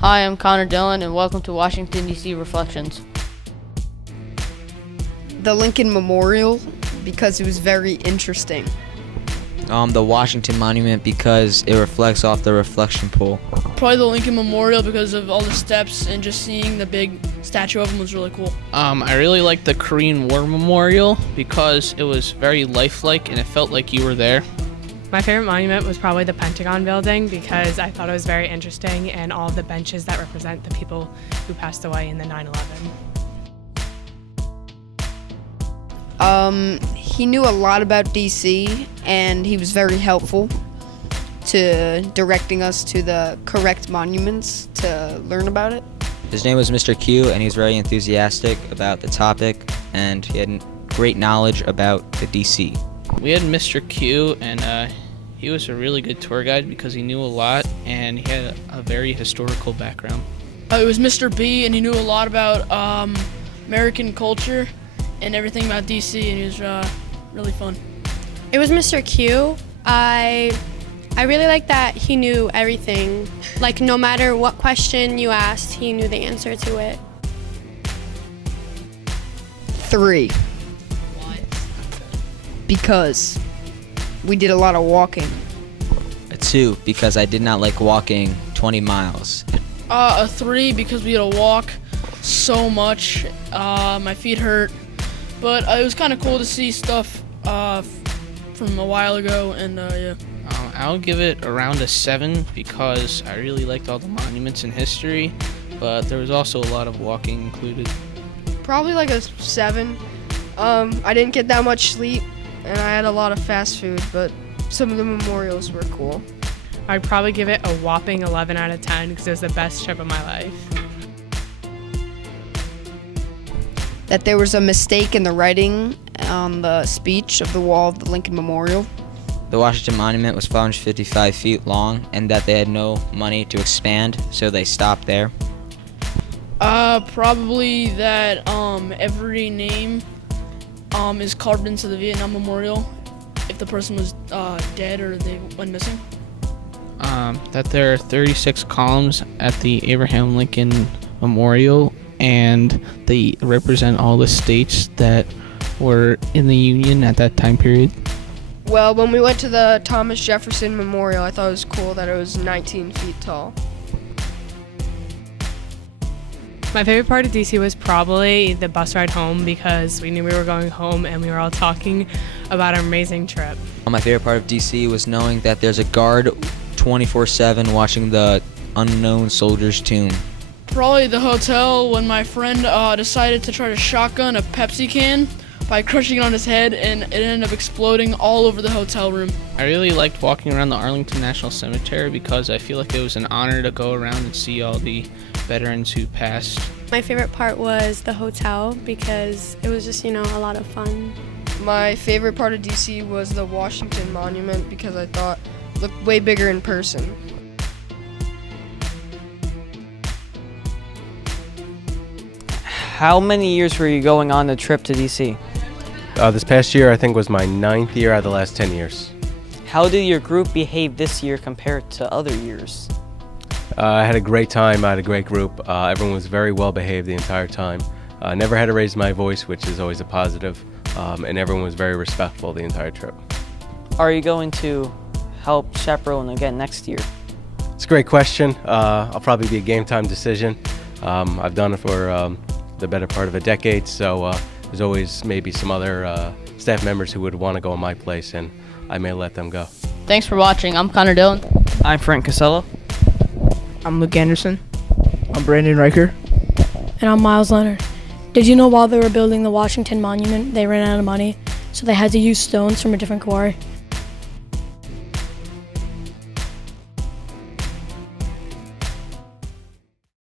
Hi, I'm Connor Dillon, and welcome to Washington, D.C. Reflections. The Lincoln Memorial, because it was very interesting. The Washington Monument because it reflects off the reflection pool. Probably the Lincoln Memorial because of all the steps and just seeing the big statue of him was really cool. I really liked the Korean War Memorial because it was very lifelike and it felt like you were there. My favorite monument was probably the Pentagon building because I thought it was very interesting and all of the benches that represent the people who passed away in the 9/11. He knew a lot about DC, and he was very helpful to directing us to the correct monuments to learn about it. His name was Mr. Q, and he was very enthusiastic about the topic, and he had great knowledge about the DC. We had Mr. Q, and he was a really good tour guide because he knew a lot and he had a very historical background. It was Mr. B, and he knew a lot about American culture and everything about DC, and he was really fun. It was Mr. Q. I really like that he knew everything. Like, no matter what question you asked, he knew the answer to it. 3. Because we did a lot of walking. A 2 because I did not like walking 20 miles. A 3 because we had to walk so much. My feet hurt, but it was kind of cool to see stuff from a while ago, and yeah. I'll give it around a 7 because I really liked all the monuments in history, but there was also a lot of walking included. Probably like a 7. I didn't get that much sleep, and I had a lot of fast food, but some of the memorials were cool. I'd probably give it a whopping 11 out of 10 because it was the best trip of my life. That there was a mistake in the writing on the speech of the wall of the Lincoln Memorial. The Washington Monument was 555 feet long, and that they had no money to expand, so they stopped there. Probably that every name is carved into the Vietnam Memorial if the person was dead or they went missing. That there are 36 columns at the Abraham Lincoln Memorial, and they represent all the states that were in the Union at that time period. Well, when we went to the Thomas Jefferson Memorial, I thought it was cool that it was 19 feet tall. My favorite part of DC was probably the bus ride home because we knew we were going home and we were all talking about our amazing trip. My favorite part of DC was knowing that there's a guard 24/7 watching the unknown soldier's tomb. Probably the hotel when my friend decided to try to shotgun a Pepsi can by crushing it on his head, and it ended up exploding all over the hotel room. I really liked walking around the Arlington National Cemetery because I feel like it was an honor to go around and see all the veterans who passed. My favorite part was the hotel because it was just, a lot of fun. My favorite part of DC was the Washington Monument because I thought it looked way bigger in person. How many years were you going on the trip to DC? This past year, I think, was my 9th year out of the last 10 years. How did your group behave this year compared to other years? I had a great time. I had a great group. Everyone was very well behaved the entire time. Never had to raise my voice, which is always a positive. And everyone was very respectful the entire trip. Are you going to help chaperone again next year? It's a great question. I'll probably be a game time decision. I've done it for the better part of a decade, so there's always maybe some other staff members who would want to go in my place, and I may let them go. Thanks for watching. I'm Connor Dillon. I'm Frank Casella. I'm Luke Anderson. I'm Brandon Riker. And I'm Miles Leonard. Did you know while they were building the Washington Monument, they ran out of money, so they had to use stones from a different quarry?